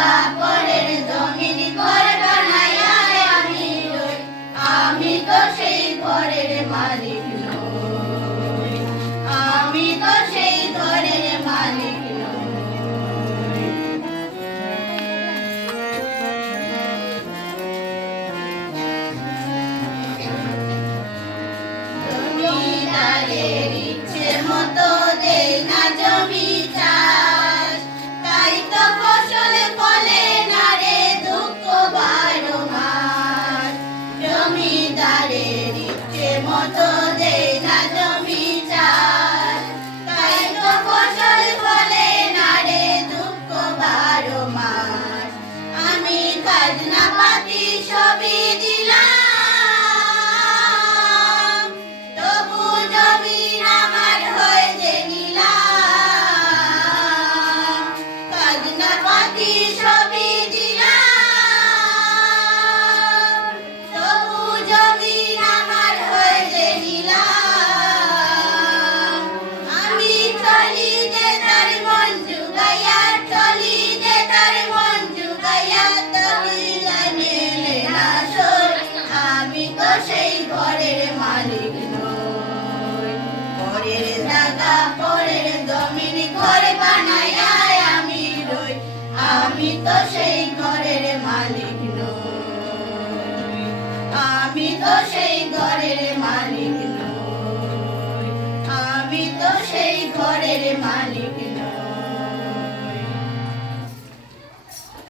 জায়গা পরের জমিন ঘর বানাইয়া আমি রই, আমি তো সেই ঘরের মালিক নই, আমি তো সেই ঘরের মালিক নই। জমিদারের ইচ্ছে মতো দেই না জমি চাষ, তাই তো ফসল ফলে না রে দুঃখ বারো মাস। জমিদারের ইচ্ছে মতো দেই না জমি চাষ, তাই তো ফসল ফলে না রে দুঃখ বারো মাস। আমি খাজনা পাতি সবই দিলাম, তবু জমিন আমার হয়ে যে নিলাম। খাজনা পাতি সবই দিলাম, তবু জমিন আমার হয়ে যে নিলাম। আমি চলি যে তার মন জুগাইয়া, চলি যে তার মন জুগাইয়া, তবিলা মেলে না সই, আমি তো সেই ঘরের মালিক নই। পরের জায়গা পরের জমিন ঘর বানাইয়া আমি রই, আমি তো সেই ঘরের মালিক নই, আমি তো সেই ঘরের মালিক